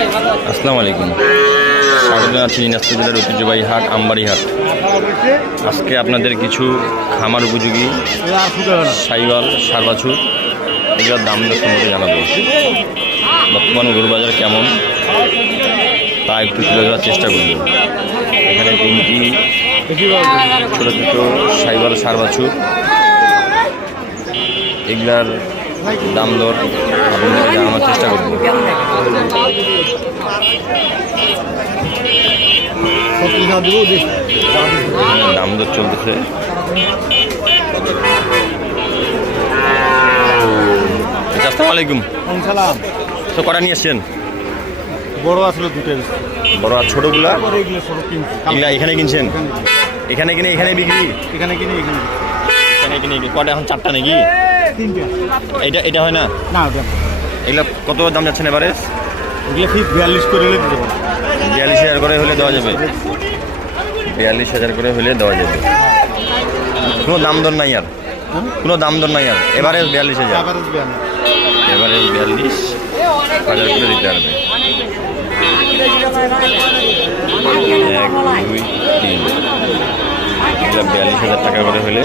আসসালামু আলাইকুম। স্বাগত জানাচ্ছি দিনাজপুর জেলার ঐতিহ্যবাহী হাট আমবাড়ি হাট। আজকে আপনাদের কিছু খামার উপযোগী সাইওয়াল ষাঁড় বাছুর এগুলোর দাম দর সম্পর্কে জানাবো। বর্তমান গরু বাজার কেমন তা একটু তুলে ধরার চেষ্টা করব। এখানে তিনটি ছোটো ছোটো সাইওয়াল ষাঁড় বাছুর, এগুলার দাম দর আপনাদেরকে জানানোর চেষ্টা করব। দাম দর চলতেছে। আসসালামু আলাইকুম। তো কটা নিয়ে এসছেন? বড় আসলে দুটো বড় আর ছোটগুলা এগুলা এখানে কিনছেন? এখানে কিনে এখানে বিক্রি? এখানে কিনে এখানে কিনে কটা? এখন চারটা নাকি? এটা হয় না? না, এগুলো কত দাম যাচ্ছেন এবারে? এগুলো ঠিক 42 করে দিতে পারবো। 42,000 করে হলে দেওয়া যাবে। 42,000 করে হলে দেওয়া যাবে। কোনো দাম দর নাই আর? কোনো দাম দর নাই আর? এবারে 42,000, এবারে 42,000 করে দিতে পারবে। 1, 2, 3 এগুলো 42,000 টাকা করে হলে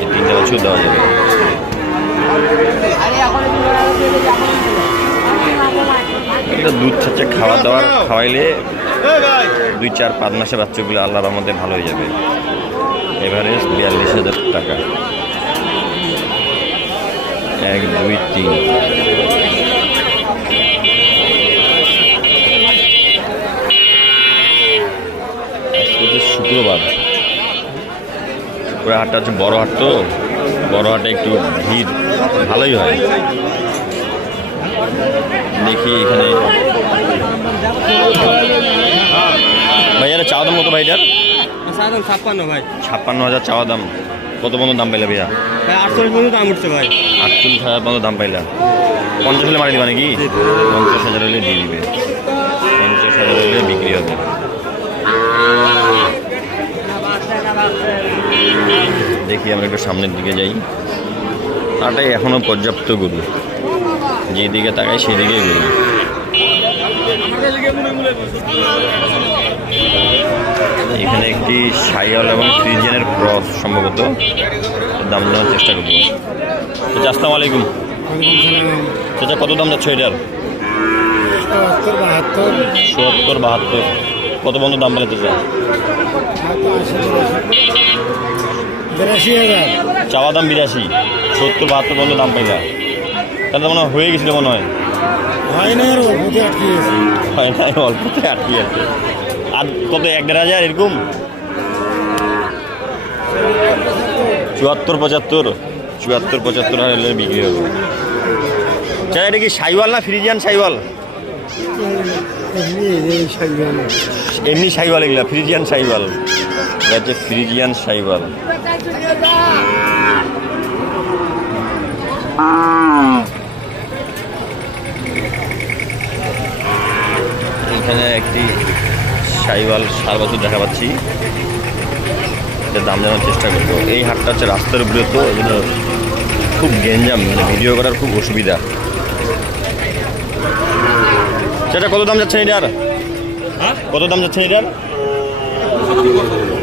এই তিনটা বছর দেওয়া যাবে। এটা দুধ ছাড়ছে, খাওয়া দাওয়ার খাওয়াইলে 2, 4, 5 মাসে বাচ্চাগুলো আল্লাহর রহমতে ভালো হয়ে যাবে। এভারেজ 42,000 টাকা। 1, 2, 3 শুক্রবার হাটটা হচ্ছে বড় হাট, তো বড় হাটে একটু ভিড় ভালোই হয়। দেখি এখানে ভাইয়ার চাওয়া দাম কত? ভাইটার 56 ভাই। 56,000 চাওয়া দাম। কত বন্ধু দাম পাইলা ভাইয়া? 48 পর্যন্ত দাম উঠছে ভাই। 48,000 পর্যন্ত দাম পাইলা। 50 হলে মারি দিবা নাকি? 50,000 হলে দিয়ে দিবে। 50,000 হলে বিক্রি হবে। দেখি আমরা একটু সামনের দিকে যাই। আটাই এখনো পর্যাপ্ত গরু, যেদিকে তাকাই সেদিকেই গরু। এখানে একটি সাইওয়াল এবং ফ্রিজিয়ানের ক্রস সম্ভবত, দাম জানার চেষ্টা করবো। চাচা আসসালামু আলাইকুম। চাচা কত দাম যাচ্ছে এটার? 70, 72 কত বন্ধু দাম বলে চাচা? 82,000 চাওয়া দাম 82, 70, 72 বন্ধু দাম পাইলা। তাহলে মনে হয় হয়ে গেছিল, মনে হয় হয় না, আর অল্পতে আটকে গেছে। হয় না, অল্পতে আটকে আছে। আর কত 1-1,500 এরকম? 74, 75 হলে বিক্রি হবে। চাচা এটা কি সাইওয়াল না ফ্রিজিয়ান সাইওয়াল? এমনি সাইওয়াল, এগুলা ফ্রিজিয়ান সাইওয়াল। এটা হচ্ছে ফ্রিজিয়ান সাইওয়াল। এখানে একটি সাইওয়াল ষাঁড় বাছুর দেখা পাচ্ছি। এটা দাম জানার চেষ্টা করবো। এই হাটটা হচ্ছে রাস্তার উপরে, তো এগুলো খুব গেঞ্জাম, মানে ভিডিও করার খুব অসুবিধা। সেটা কত দাম যাচ্ছে এটার? কত দাম যাচ্ছে এটার?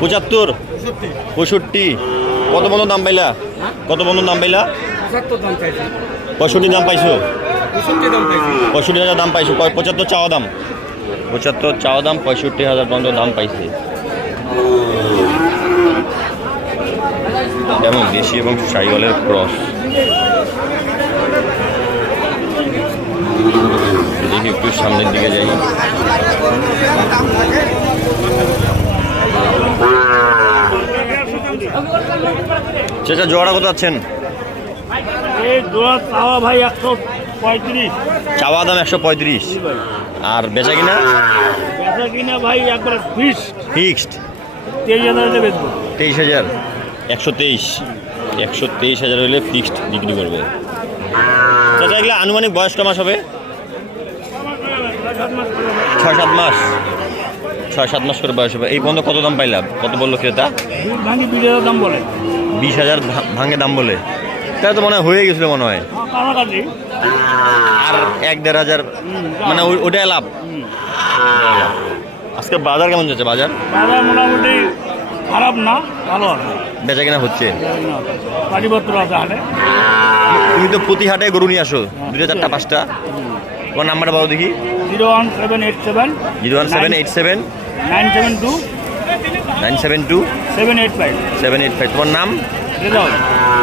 75, 65 কত বন্ধু দাম পাইলা? কত বন্ধু দাম পাইলা? 65 দাম পাইছো? 65,000 দাম পাইছো। 75 চাওয়া দাম? 75 চাওয়া দাম, 65,000 পর্যন্ত দাম পাইছে। এবং দেশি এবং সাইওয়ালের ক্রস। দেখি একটু সামনের দিকে যাই। চাচা জোড়া কত আছেন? ভাই 135। চাওয়া দাম 135, আর বেচা কিনা? বেচা কিনা ভাই একবার ফিক্সড 23,000 বেচবো। 23,000, 123,000 হলে ফিক্সড বিক্রি করবে। চাচা এগুলো আনুমানিক বয়স ক মাস হবে? 6-7 মাস। 6-7 মাস করে বয়স হবে। এই পর্যন্ত কত দাম পাইলাম? কত বললো ক্রেতা? 20,000 দাম বলে। 20,000 ভাঙে দাম বলে। তাহলে তো মনে হয় হয়ে গেছিলো, মনে হয় আর 1-1.5 মানে ওটাই লাভ। আজকে বাজার কেমন যাচ্ছে? বাজার বাজার মোটামুটি খারাপ না, ভালো আছে। বেচা কেনা হচ্ছে? গাড়িপত্র আছে হাটে। তুমি তো প্রতি হাটে গরু নিয়ে আসো, 2টা 4টা 5টা। তোমার নাম্বারটা বলো দেখি। 01787 01787 972 972 785। 785। তোমার নাম? রেজাউল।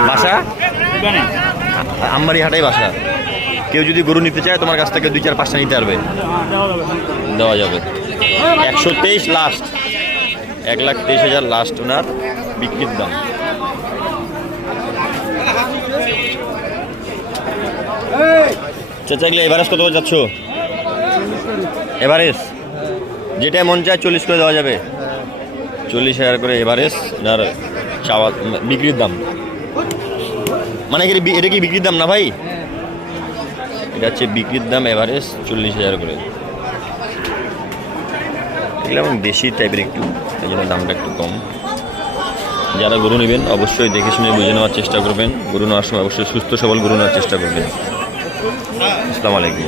বাসা? এখানে আমবাড়ি হাটাই বাসা। কেউ যদি গরু নিতে চায় তোমার কাছ থেকে 2-4-5টা নিতে পারবে, দেওয়া যাবে। 123 লাস্ট, 1,23,000 লাস্ট ওনার বিক্রির দাম। চাচা এগুলো এভারেজ কত করে যাচ্ছ? এভারেজ যেটা মন চায় 40 করে দেওয়া যাবে। 40,000 করে এভারেজ ওনার চাওয়া বিক্রির দাম। মানে এটা কি বিক্রির দাম না ভাই? এটা হচ্ছে বিক্রির দাম এভারেজ 40,000 করে। এগুলো এবং দেশি টাইপের একটু, এই জন্য দামটা একটু কম। যারা গরু নেবেন অবশ্যই দেখে শুনে বুঝে নেওয়ার চেষ্টা করবেন। গরু নেওয়ার সময় অবশ্যই সুস্থ সবল গরু নেওয়ার চেষ্টা করবেন। আসসালামু আলাইকুম।